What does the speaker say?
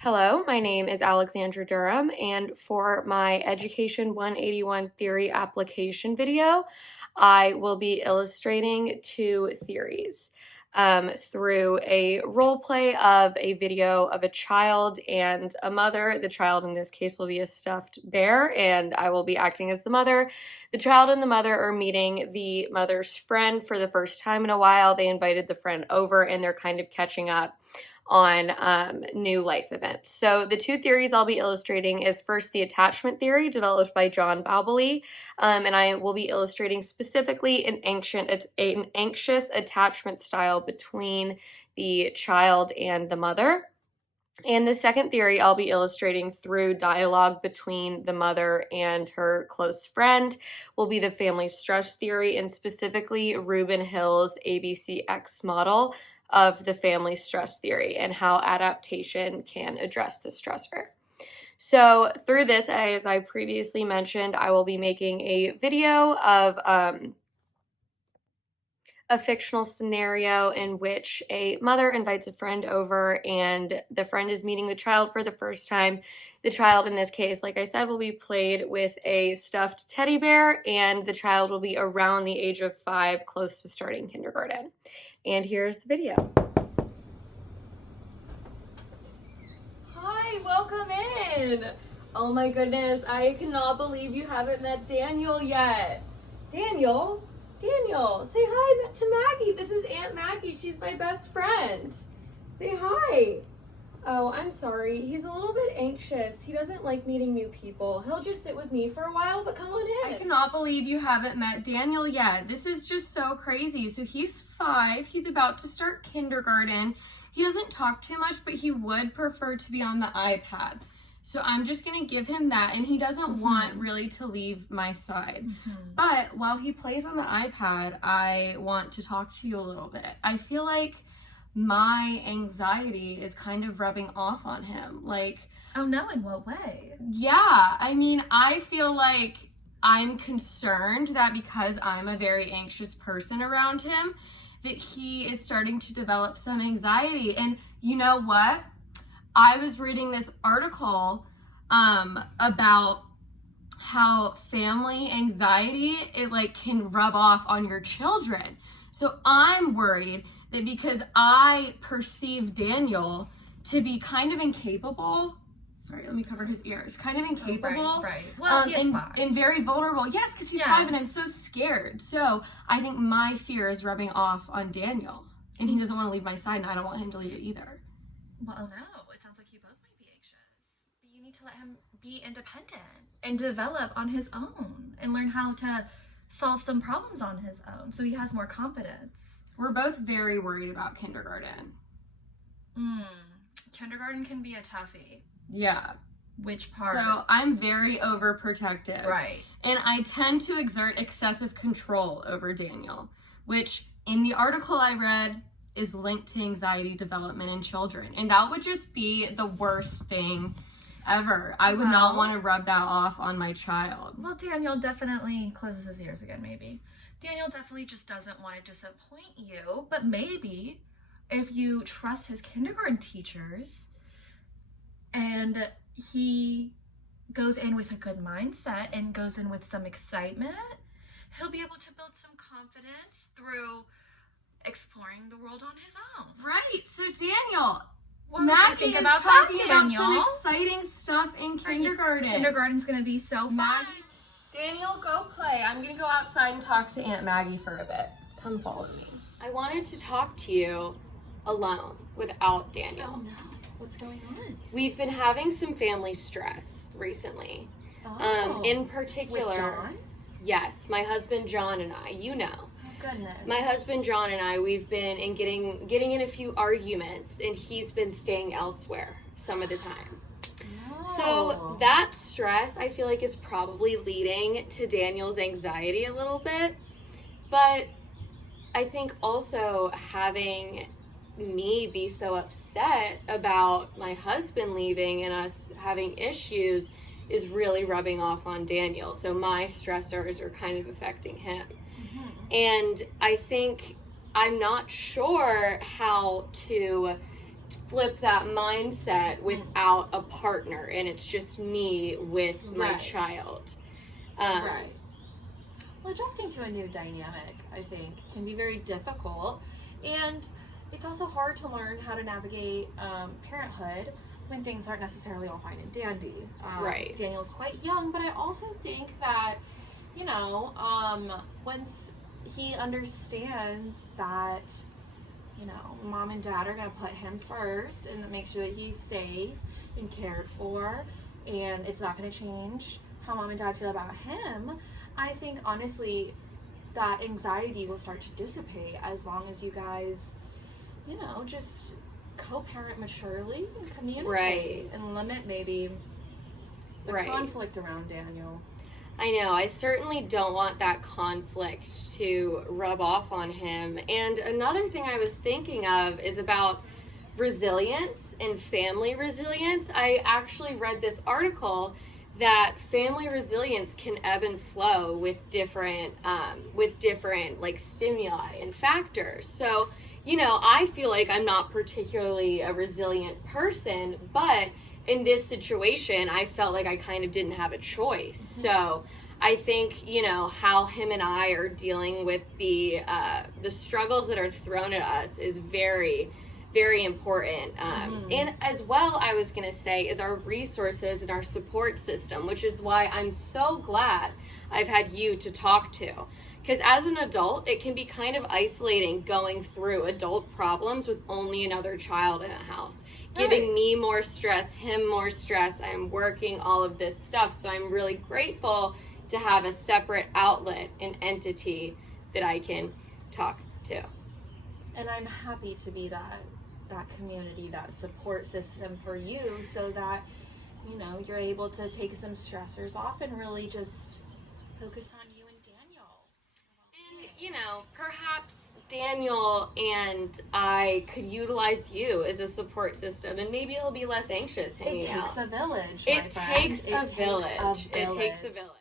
Hello, my name is Alexandra Durham, and for my Education 181 Theory application video, I will be illustrating two theories through a role play of a video of a child and a mother. The child in this case will be a stuffed bear, and I will be acting as the mother. The child and the mother are meeting the mother's friend for the first time in a while. They invited the friend over, and they're kind of catching up on new life events. So the two theories I'll be illustrating is first the attachment theory developed by John Bowlby, and I will be illustrating specifically an anxious attachment style between the child and the mother. And the second theory I'll be illustrating through dialogue between the mother and her close friend will be the family stress theory, and specifically Rubin Hill's ABCX model of the family stress theory and how adaptation can address the stressor. So through this, as I previously mentioned, I will be making a video of a fictional scenario in which a mother invites a friend over and the friend is meeting the child for the first time. The child in this case, like I said, will be played with a stuffed teddy bear, and the child will be around the age of 5, close to starting kindergarten. And here's the video. Hi, welcome in. Oh my goodness, I cannot believe you haven't met Daniel yet. Daniel, say hi to Maggie. This is Aunt Maggie. She's my best friend. Say hi. Oh, I'm sorry. He's a little bit anxious. He doesn't like meeting new people. He'll just sit with me for a while, but come on in. I cannot believe you haven't met Daniel yet. This is just so crazy. So he's 5. He's about to start kindergarten. He doesn't talk too much, but he would prefer to be on the iPad. So I'm just going to give him that, and he doesn't want really to leave my side. But while he plays on the iPad, I want to talk to you a little bit. I feel like my anxiety is kind of rubbing off on him. Like, oh no, in what way? Yeah, I mean, I feel like I'm concerned that because I'm a very anxious person around him, that he is starting to develop some anxiety. And you know what? I was reading this article about how family anxiety, it like can rub off on your children. So I'm worried that because I perceive Daniel to be kind of incapable, sorry, let me cover his ears, kind of incapable, right. Well, he is 5. And very vulnerable. Yes, because he's 5 and I'm so scared. So I think my fear is rubbing off on Daniel, and he doesn't want to leave my side, and I don't want him to leave it either. Well, no, it sounds like you both might be anxious. But you need to let him be independent and develop on his own and learn how to solve some problems on his own so he has more confidence. We're both very worried about kindergarten. Kindergarten can be a toughie. Yeah. Which part? So I'm very overprotective. Right. And I tend to exert excessive control over Daniel, which in the article I read is linked to anxiety development in children. And that would just be the worst thing ever. I would not want to rub that off on my child. Well, Daniel definitely closes his ears again, maybe. Daniel definitely just doesn't want to disappoint you, but maybe if you trust his kindergarten teachers and he goes in with a good mindset and goes in with some excitement, he'll be able to build some confidence through exploring the world on his own. Right. So Daniel, Maggie is about talking that, about Daniel. some exciting stuff in kindergarten. Kindergarten's gonna be so fun. Daniel, go play. I'm gonna go outside and talk to Aunt Maggie for a bit. Come follow me. I wanted to talk to you alone without Daniel. Oh no, what's going on? We've been having some family stress recently. In particular, With John? Yes, my husband John and I, you know. Goodness. My husband John and I, we've been getting in a few arguments, and he's been staying elsewhere some of the time. So that stress, I feel like, is probably leading to Daniel's anxiety a little bit. But I think also having me be so upset about my husband leaving and us having issues is really rubbing off on Daniel. So my stressors are kind of affecting him. And I think I'm not sure how to flip that mindset without a partner, and it's just me with my child. Right. Well, adjusting to a new dynamic, I think, can be very difficult, and it's also hard to learn how to navigate parenthood when things aren't necessarily all fine and dandy. Right. Daniel's quite young, but I also think that, you know, once he understands that, you know, mom and dad are going to put him first and make sure that he's safe and cared for, and it's not going to change how mom and dad feel about him, I think honestly that anxiety will start to dissipate as long as you guys, you know, just co-parent maturely and communicate and limit maybe the conflict around Daniel. I know, I certainly don't want that conflict to rub off on him. And another thing I was thinking of is about resilience and family resilience. I actually read this article that family resilience can ebb and flow with different like stimuli and factors. So, you know, I feel like I'm not particularly a resilient person, but in this situation, I felt like I kind of didn't have a choice. So I think, you know, how him and I are dealing with the struggles that are thrown at us is very, very important. And as well, I was going to say, is our resources and our support system, which is why I'm so glad I've had you to talk to. Because as an adult, it can be kind of isolating going through adult problems with only another child in a house. Giving me more stress, him more stress. I'm working all of this stuff. So I'm really grateful to have a separate outlet, an entity that I can talk to. And I'm happy to be that community, that support system for you, so that, you know, you're able to take some stressors off and really just focus on you and Daniel. And, you know, perhaps Daniel and I could utilize you as a support system, and maybe he'll be less anxious hanging out. It takes a village, It takes a village. It takes a village.